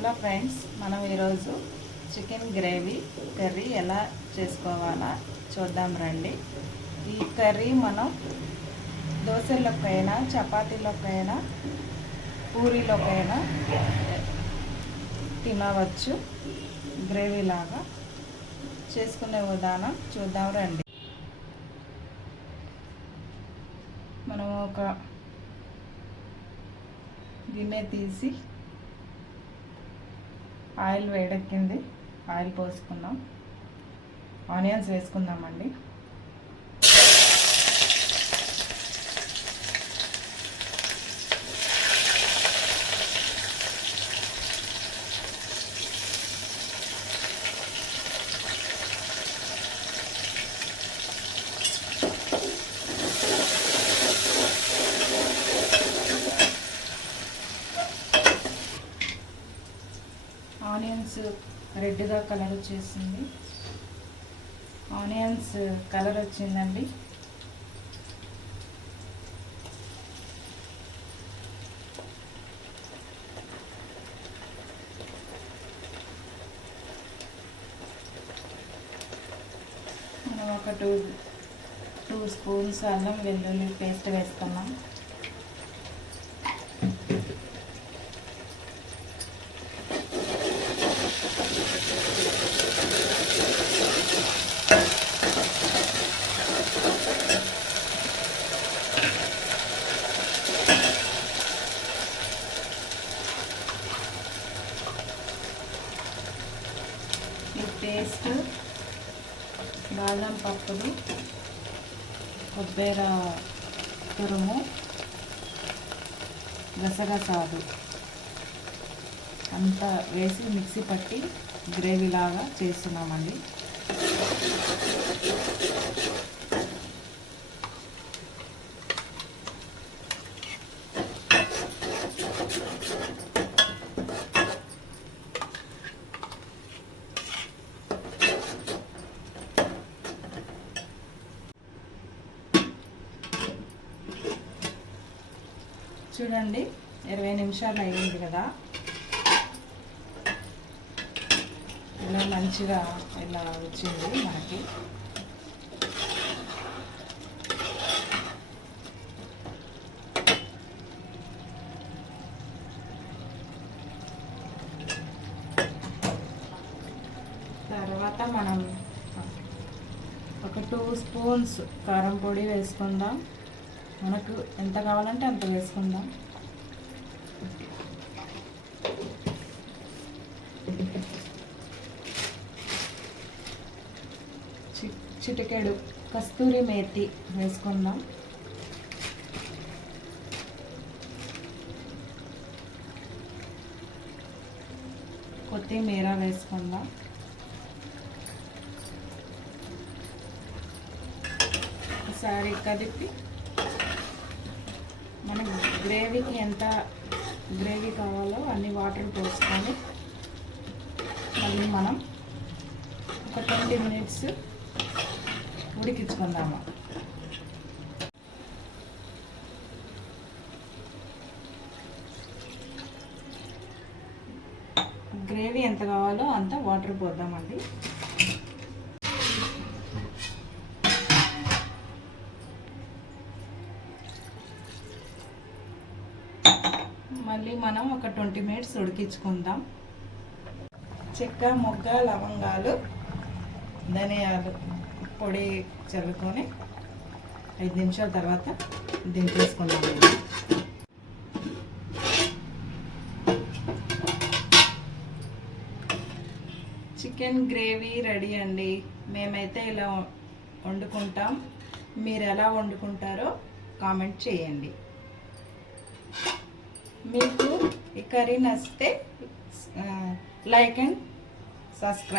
Hello friends, మనం ఈరోజు chicken gravy curry ఎలా చేసుకోవాలా చూద్దాం రండి. ఈ కర్రీ మనం దోశల్లోకైనా, చపాతీలోకైనా, పూరీలోకైనా తినవచ్చు. గ్రేవీ లాగా చేసుకునే విధానం చూద్దాం రండి. మనం ఒక గిన్నె తీసి ఆయిల్ వేడెక్కింది, ఆయిల్ పోసుకుందాం. ఆనియన్స్ వేసుకుందామండి. ఆనియన్స్ రెడ్గా కలర్ వచ్చేసింది. ఆనియన్స్ కలర్ వచ్చిందండి. మనం ఒక టూ స్పూన్స్ అల్లం వెల్లుల్లి పేస్ట్ వేస్తున్నాం. ఈ పేస్ట్ బాదం పప్పులు, కొబ్బరి తురుము, గసగసాలు అంతా వేసి మిక్సీ పట్టి గ్రేవీ లాగా చేస్తున్నామండి. చూడండి, 20 నిమిషాలు అయ్యింది కదా. ఇలా మంచిగా ఇలా వచ్చింది మనకి. తర్వాత మనం ఒక 2 స్పూన్స్ కారం పొడి వేసుకుందాం. మనకు ఎంత కావాలంటే అంత వేసుకుందాం. చిటికెడు కస్తూరి మేతి వేసుకుందాం. కొత్తిమీర వేసుకుందాం. ఒకసారి కలిపి మనకి గ్రేవీకి ఎంత గ్రేవీ కావాలో అన్ని వాటర్ పోసుకొని మళ్ళీ మనం ఒక 20 మినిట్స్ ఉడికించుకుందాము. గ్రేవీ ఎంత కావాలో అంత వాటర్ పోద్దామండి. మళ్ళీ మనం ఒక 20 మినిట్స్ ఉడికించుకుందాం. చెక్క, మొగ్గ, లవంగాలు, ధనియాలు పొడి చల్లుకొని 5 నిమిషాల తర్వాత దించేసుకుందాం. చికెన్ గ్రేవీ రెడీ అండి. మేమైతే ఇలా వండుకుంటాం. మీరు ఎలా వండుకుంటారో కామెంట్ చేయండి. మీకు ఈ కర్రీ నచ్చితే లైక్ అండ్ సబ్స్క్రైబ్.